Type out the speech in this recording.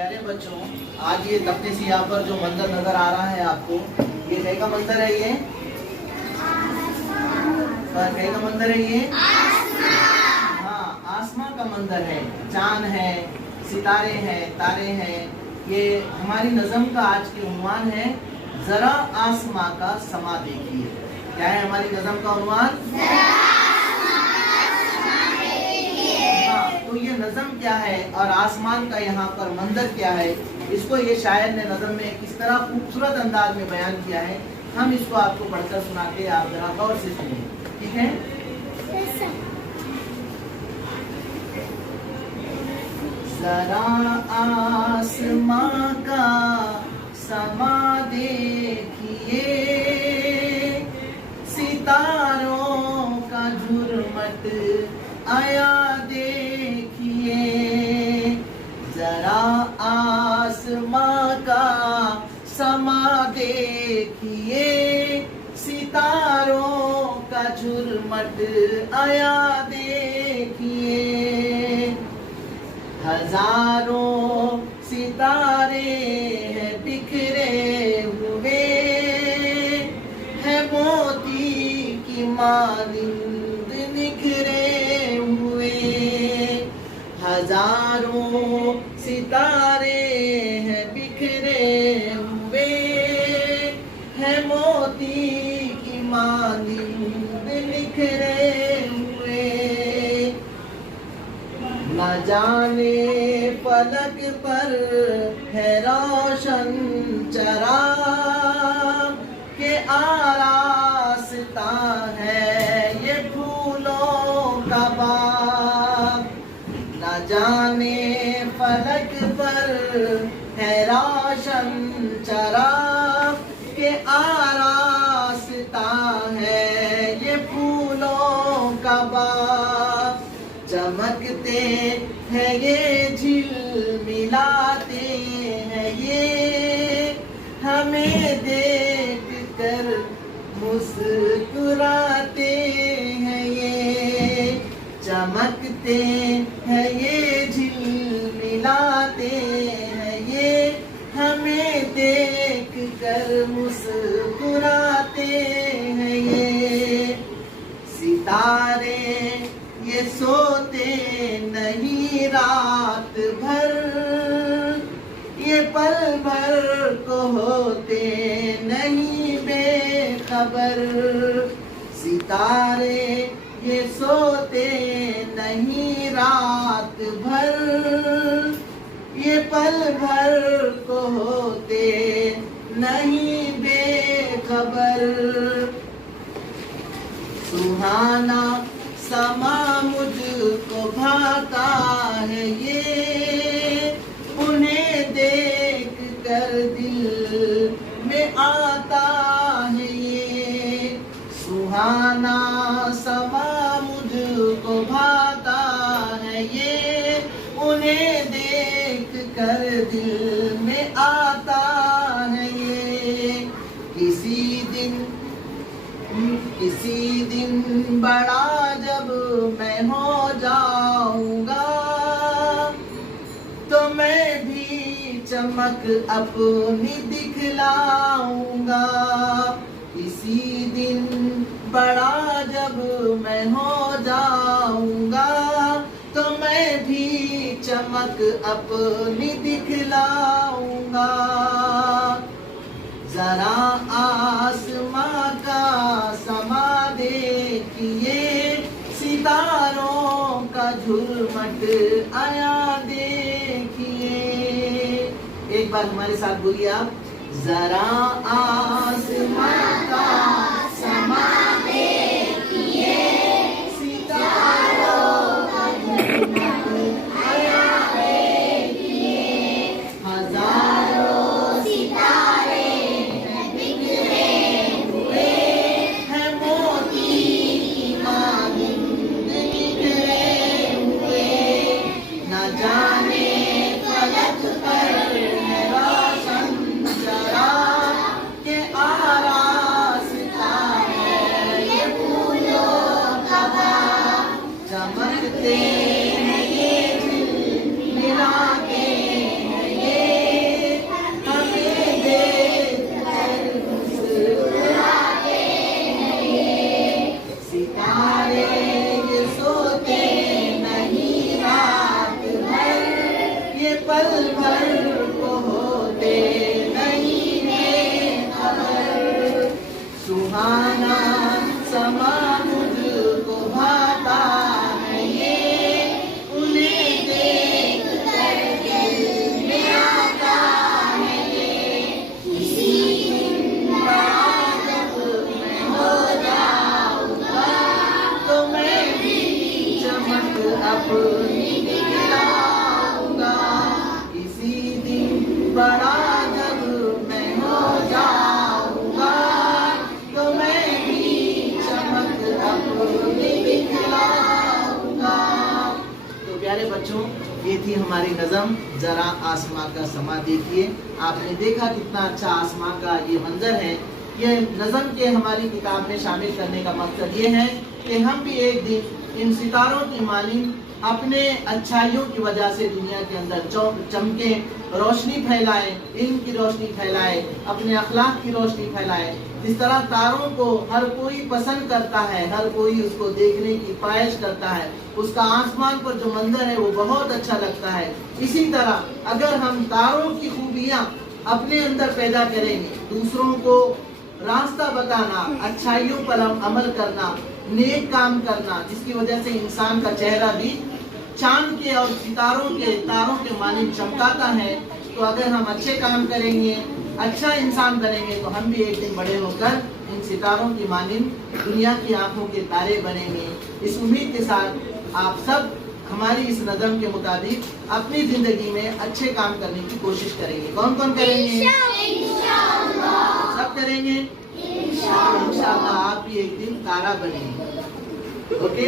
प्यारे बच्चों, आज ये तख्ते सियाह पर जो मंजर नजर आ रहा है आपको, ये कहीं का मंजर है? ये कहीं का मंजर है? ये हाँ, आसमां का मंजर है। चांद है, सितारे हैं, तारे हैं। ये हमारी नज़म का आज की उन्वान है, जरा आसमां का समा देखिए। क्या है हमारी नज़म का उन्वान? तो ये नज़म क्या है और आसमान का यहाँ पर मंजर क्या है, इसको ये शायर ने नज़म में किस तरह खूबसूरत अंदाज में बयान किया है, हम इसको आपको पढ़कर सुनाते हैं। आप जरा गौर से सुनिए, ठीक है? जरा आसमां का समा देखिए, सितारों का झुरमट आया देखिए। जरा आसमां का समा देखिए, सितारों का झुरमट आया देखिए। हजारों सितारे हैं बिखरे हुए, है मोती की मानिंद निखरे हुए। हजारों सितारे हैं बिखरे हुए, है मोती की मानिंद निखरे हुए। न जाने फलक पर है रोशन चराग के आरास्ता है ये फूलों का बाग। न जाने फलक पर है रोशन चराग के आरास्ता है ये फूलों का बाग। चमकते हैं ये झिलमिलाते हैं ये, हमें देख कर मुस्कुराते हैं ये। चमकते हैं ये झिलमिलाते हैं ये, हमें देख कर मुस्कुराते हैं ये। सितारे ये सोते नहीं रात भर, ये पल भर को होते नहीं बेखबर। सितारे ये सोते नहीं रात भर, ये पल भर को होते नहीं बेखबर। सुहाना समा मुझको भाता है ये, उन्हें देख कर दिल में आता है ये। सुहाना समा मुझको भाता है ये, उन्हें देख कर दिल में आता है ये। किसी दिन बड़ा जब मैं हो जाऊंगा, तो मैं भी चमक अपनी दिखलाऊंगा। किसी दिन बड़ा जब मैं हो जाऊंगा, तो मैं भी चमक अपनी दिखलाऊंगा। जरा आसमां का समा देखिए, सितारों का झुरमट आया देखिए। एक बार हमारे साथ बोलिए आप, जरा आसमां का समा देखिए, सितारों का झुरमट आया देखिए। हजारों सितारे हैं बिखरे हुए, है मोती की मानिंद निखरे हुए। न जाने फलक पर है रोशन चराग के आरास्ता थी हमारी नज़म। जरा आसमां का समा देखिए। आपने देखा कितना अच्छा आसमां का ये मंजर है। ये नज़म के हमारी किताब में शामिल करने का मकसद ये है कि हम भी एक दिन इन सितारों की मानिंद अपने अच्छाइयों की वजह से दुनिया के अंदर चमके, रोशनी फैलाए, इल्म की रोशनी फैलाए, अपने अखलाक की रोशनी फैलाए। जिस तरह तारों को हर कोई पसंद करता है, हर कोई उसको देखने की ख्वाहिश करता है, उसका आसमान पर जो मंजर है वो बहुत अच्छा लगता है। इसी तरह अगर हम तारों की खूबियाँ अपने अंदर पैदा करेंगे, दूसरों को रास्ता बताना, अच्छाइयों पर अमल करना, नेक काम करना, जिसकी वजह से इंसान का चेहरा भी चांद के और सितारों के तारों के मानिंद चमकाता है। तो अगर हम अच्छे काम करेंगे, अच्छा इंसान बनेंगे, तो हम भी एक दिन बड़े होकर इन सितारों की मानिंद दुनिया की आंखों के तारे बनेंगे। इस उम्मीद के साथ आप सब हमारी इस नज़म के मुताबिक अपनी जिंदगी में अच्छे काम करने की कोशिश करेंगे। कौन कौन करेंगे? सब करेंगे इंशाअल्लाह। आप भी एक दिन तारा बनेंगे। ओके।